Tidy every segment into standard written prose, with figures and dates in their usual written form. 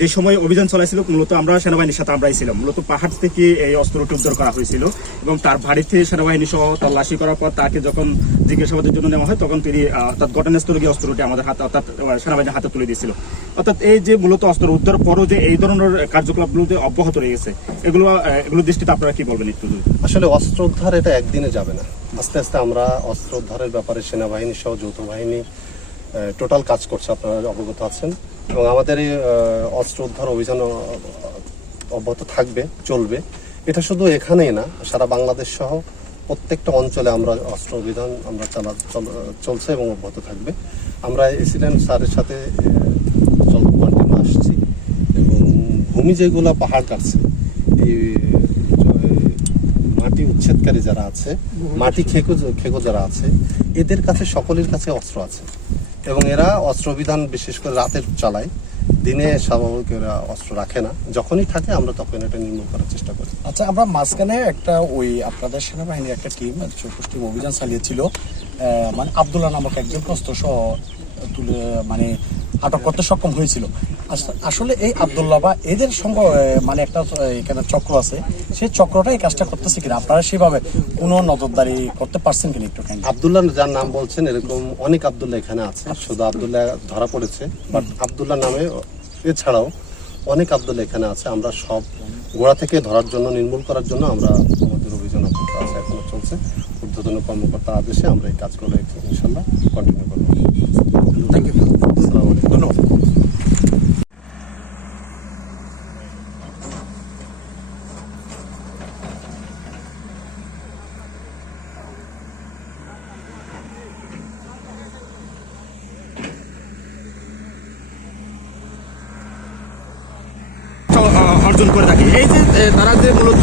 যে সময় অভিযান চলাইছিল মূলত আমরা সেনাবাহিনীর সাথে আমরাই ছিলাম। মূলত পাহাড় থেকে এই অস্ত্রটি উদ্ধার করা হয়েছিল এবং তার বাড়িতে সেনাবাহিনী সহ তল্লাশি করার পর তাকে যখন জিজ্ঞাসাবাদের জন্য নেওয়া হয় তখন তিনি অর্থাৎ ঘটনাস্থলে গিয়ে অস্ত্রটি আমাদের হাতে অর্থাৎ সেনাবাহিনীর হাতে তুলে দিয়েছিল। অর্থাৎ এই যে মূলত অস্ত্র উদ্ধার পরও যে এই ধরনের কার্যকলাপগুলোতে অব্যাহত রয়েছে এগুলো দৃষ্টিতে আপনারা কি বলবেন একটু? আসলে অস্ত্র উদ্ধার এটা একদিনে যাবে না, আস্তে আস্তে আমরা অস্ত্র উদ্ধারের ব্যাপারে সেনাবাহিনী সহ যৌথ বাহিনী টোটাল কাজ করছে, আপনারা অবগত আছেন। এবং আমাদের এই অস্ত্র উদ্ধার অভিযান অব্যাহত থাকবে, চলবে। এটা শুধু এখানেই না, সারা বাংলাদেশ সহ প্রত্যেকটা অঞ্চলে আমরা অস্ত্র অভিযান আমরা চলছে এবং অব্যাহত থাকবে। আমরা এসিডেন্ট স্যারের সাথে কন্টিনিউ আসছি এবং ভূমি যেগুলো পাহাড় কাটছে, এই মাটি উচ্ছেদকারী যারা আছে, মাটি খেকো যারা আছে, এদের কাছে সকলের কাছে অস্ত্র আছে এবং এরা অস্ত্র অভিযান বিশেষ করে রাতের চালায়, দিনে স্বাভাবিক এরা অস্ত্র রাখে না। যখনই থাকে আমরা তখন এটা নির্মূল করার চেষ্টা করি। আচ্ছা, আমরা মাঝখানে একটা ওই আপনাদের সেনাবাহিনীর একটা টিম অভিযান চালিয়েছিল, মানে আব্দুল্লাহ নামক একজন অস্ত্র সহ তুলে মানে আটক করতে সক্ষম হয়েছিল। আসলে এই আব্দুল্লাহ বা এদের সঙ্গে মানে একটা এখানে চক্র আছে, সেই চক্রটা এই কাজটা করতেছে কিনা আপনারা সেভাবে কোনো নজরদারি করতে পারছেন কিনা একটু? আব্দুল্লাহ যার নাম বলছেন, এরকম অনেক আব্দুল্লাহ এখানে আছে, শুধু আব্দুল্লাহ ধরা পড়েছে, বাট আব্দুল্লাহ নামে এছাড়াও অনেক আব্দুল্লাহ এখানে আছে। আমরা সব গোড়া থেকে ধরার জন্য, নির্মূল করার জন্য আমরা আমাদের অভিযান আছে, এখনো চলছে। ঊর্ধ্বতন কর্মকর্তার আদেশে আমরা এই কাজগুলো ইনশাল্লাহ কন্টিনিউ করবো। থ্যাংক ইউ, ধন্যবাদ। অর্জন করে থাকি। এই যে তারা যে মূলত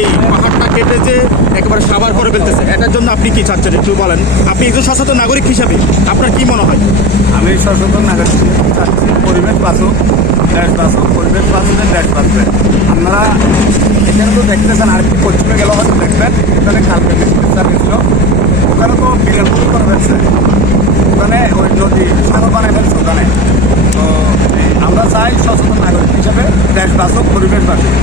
এই পাহাড়টা কেটে যে একেবারে সাবার করে ফেলতেছে, এটার জন্য আপনি কি চাচ্ছেন একটু বলেন? আপনি একজন সচেতন নাগরিক হিসাবে আপনার কি মনে হয়? আমি সচেতন নাগরিক চাচ্ছি পরিবেশ বাঁচুক, দেশ বাঁচুক, পরিবেশ বাঁচলে দেশ বাঁচবে। আপনারা এখানে তো দেখতেছেন, আর কি পশ্চিমে গেল হয়তো দেখবেন, ওখানে কালকে বিচার গেছিল, ওখানে তো বিলের পুরো করে ফেলছে, ওখানে ওই নদী সাগর বানায় ফেলছে ওখানে। তো আমরা চাই সচেতন নাগরিক হিসাবে দেশ বাঁচুক, পরিবেশ বাঁচুক।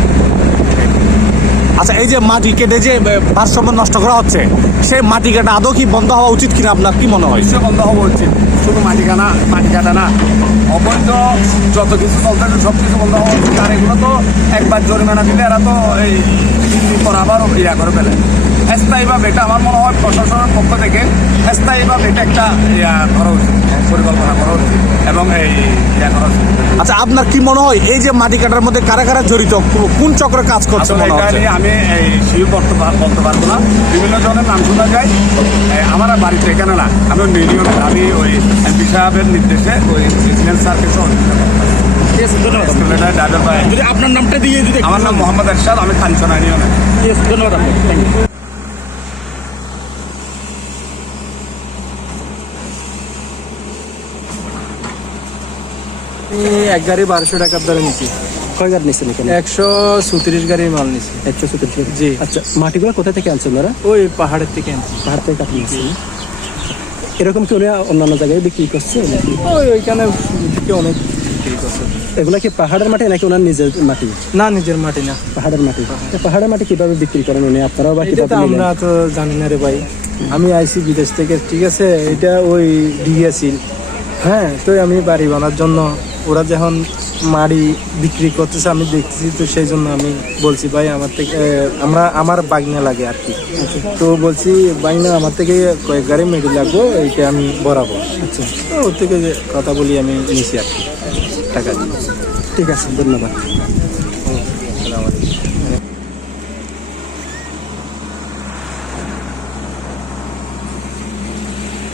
আচ্ছা, এই যে মাটি কেটে যে ভারসাম্য নষ্ট করা হচ্ছে, সেই মাটি কাটা আদৌ কি বন্ধ হওয়া উচিত কিনা আপনার কি মনে হয়? নিশ্চয় বন্ধ হওয়া উচিত। শুধু মাটি কাটা না, অবৈধ যত কিছু চলতেছে সব কিছু বন্ধ হওয়া উচিত। আর এগুলো তো একবার জরিমানা দিলে এরা তো এই পর আবার ইয়া করে ফেলে। স্থায়ীভাবে এটা আমার মনে হয় প্রশাসনের পক্ষ থেকে স্থায়ীভাবে এটা একটা ইয়া করা উচিত, পরিকল্পনা করা উচিত এবং এই ইয়া করা উচিত। আচ্ছা, আপনার কি মনে হয় এই যে মাটি কাটার মধ্যে কারা কারা জড়িত, কোন চক্রে কাজ করছে? এটা নিয়ে আমি এই শিও বলতে পারবো না। বিভিন্ন জনের নাম শোনা যায়। আমার বাড়িতে এখানে না, আমি ইউনিয়নে, আমি ওই এমপি সাহেবের নির্দেশে ওই প্রেসিডেন্ট স্যারকে সহযোগিতা যদি আপনার নামটা দিয়ে যদি। আমার নাম মোহাম্মদ এরশাদ, আমি কাঞ্চনা ইউনিয়নে। ধন্যবাদ আপনাকে, থ্যাংক ইউ। এক গাড়ি 1200 টাকার দরে নিচ্ছি। কয় গাড়ি নিচ্ছেন এখানে? 134 গাড়ির মাল নিচ্ছি। 134। জি। আচ্ছা, মাটিগুলো কোথা থেকে আনছেন ওরা? ওই পাহাড়ের থেকে আনছি। পাহাড় থেকে কাটিয়ে নিচ্ছেন। এরকম কি ওরা অন্যান্য জায়গায় বিক্রি করছে নাকি? ওইখানে অনেক বিক্রি করছে। এগুলা কি পাহাড়ের মাটি নাকি ওনার নিজের মাটি? না, নিজের মাটি না, পাহাড়ের মাটি। পাহাড়ের মাটি কিভাবে বিক্রি করেন উনি, আপনারাও বা এটা তো আমরা তো জানি না রে ভাই। আমি আইছি বিদেশ থেকে, ঠিক আছে, এটা ওই দিয়েছিল। হ্যাঁ, তো আমি বাড়ি বানার জন্য ওরা যখন মাড়ি বিক্রি করতেছে আমি দেখতেছি, তো সেই জন্য আমি বলছি ভাই আমার থেকে আমার বাগনা লাগে আর কি। তো বলছি বাগনা আমার থেকে কয়েক গাড়ি মেডি লাগবো, এইটা আমি বরাবো। আচ্ছা, তো ওর থেকে কথা বলি আমি নিছি আর কি, টাকা দিয়ে। ঠিক আছে, ধন্যবাদ।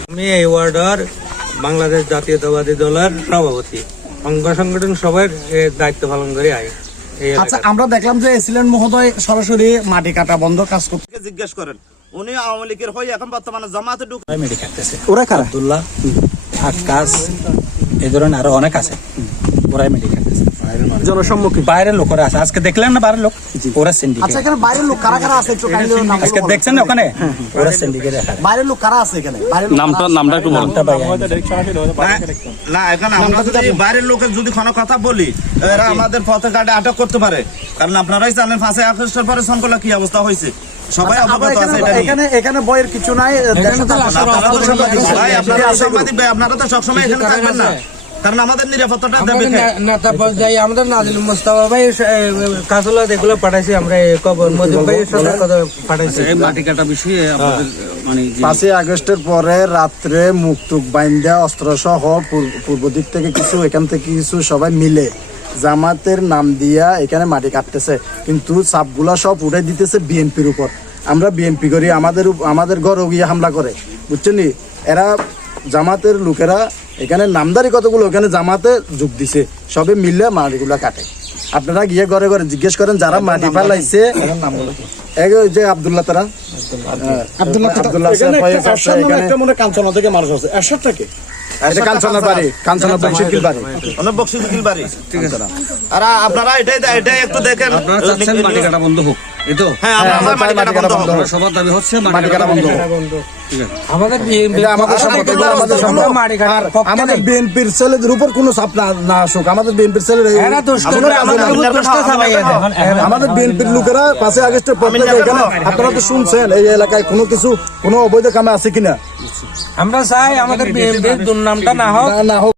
আমি এই ওয়ার্ডের বাংলাদেশ জাতীয়তাবাদী দলের সভাপতি, অঙ্গ সংগঠন সবার দায়িত্ব পালন করে আই। আচ্ছা, আমরা দেখলাম যে এসিলেন্ট মহোদয় সরাসরি মাটি কাটা বন্ধ কাজ করতে জিজ্ঞেস করেন, উনি আওয়ামী লীগের হয়ে এখন বর্তমানে জামাতে ঢুকে মেডি কাটতেছে। ওরা কারা? আব্দুল্লাহ, আক্কাস, এই ধরনের আরো অনেক আছে। ওরাই মেডিকেল জনসম্মুখে বাইরের লোকরা আছে, আজকে দেখলেন না বাইরের লোক, ওরা সিন্ডিকেট। আচ্ছা এখানে বাইরের লোক কারা কারা আছে একটু কাইন্ডলি নাম আজকে দেখছেন না ওখানে, ওরা সিন্ডিকেট। বাইরের লোক কারা আছে এখানে? বাইরের লোক নামটা একটু বলুন। নামটা ভাই না এখন আমরা যদি বাইরের লোকের যদি কোনো কথা বলি এরা আমাদের পথে ঘাটে আটক করতে পারে, কারণ আপনারাই জানেন 5 আগস্টের পরে সনকলা কি অবস্থা হয়েছে, সবাই অবগত আছে এটা নিয়ে। এখানে বইয়ের কিছু নাই, ভাই আপনারা সাংবাদিক ভাই, আপনারা তো সবসময় এখানে থাকবেন না, কারণ আমাদের নিরাপত্তাটা দেবে কে? নেতা পর্যায়ে আমাদের নাজিল মুস্তাফা ভাই কাজলা দেখলো পাঠাইছি, আমরা কবর মজিদ ভাই সাথে কথা পাঠাইছি। এই মাটি কাটা বিষয়ে আপনাদের মানে 5 আগস্টের পরে রাত্রে মুখ বাইন্দা অস্ত্র সহ পূর্ব দিক থেকে কিছু, এখান থেকে কিছু সবাই মিলে জামাতের নাম দিয়া এখানে মাটি কাটতেছে, কিন্তু চাপগুলা সব উঠে দিতেছে বিএনপির উপর। আমরা বিএনপি করি, আমাদের ঘরে গিয়ে হামলা করে, বুঝছেন নি? এরা জামাতের লোকেরা এখানে নামদারি কতগুলো এখানে জামাতে যোগ দিছে, সবে মিলে মাটিগুলা কাটে। আপনারা গিয়ে ঘরে ঘরে জিজ্ঞেস করেন যারা মাটি ফেলাইছে, এই যে আব্দুল্লাহ তারা আব্দুল্লাহ মনে কাঞ্চনা থেকে মানুষ আছে, এরশাদটাকে এটা কাঞ্চনার বাড়ি, কাঞ্চনা বংশীর বাড়ি, অনেক বক্সিদিল বাড়ি। আর আপনারা এটাই একটু দেখেন, আপনারা চাচ্ছেন মাটি কাটা বন্ধ হোক, এই তো? হ্যাঁ আমরা মাটি কাটা বন্ধ হবে। আপনার সবার দাবি হচ্ছে মাটি কাটা বন্ধ হোক। আমাদের এটা আমাদের সম্পদ, আমাদের সম্পদ। আর আমাদের বিএনপির ছেলেদের উপর কোনো চাপ না আসুক, আমাদের বিএনপির ছেলেরা আমাদের বিএনপির লোকেরা 5 আগস্টের পর থেকে এখানে, আপনারা তো শুনছেন এই এলাকায় কোনো অবৈধ কামে আছে কিনা, আমরা চাই আমাদের বিএনপির দুর্নামটা না হোক। না হোক।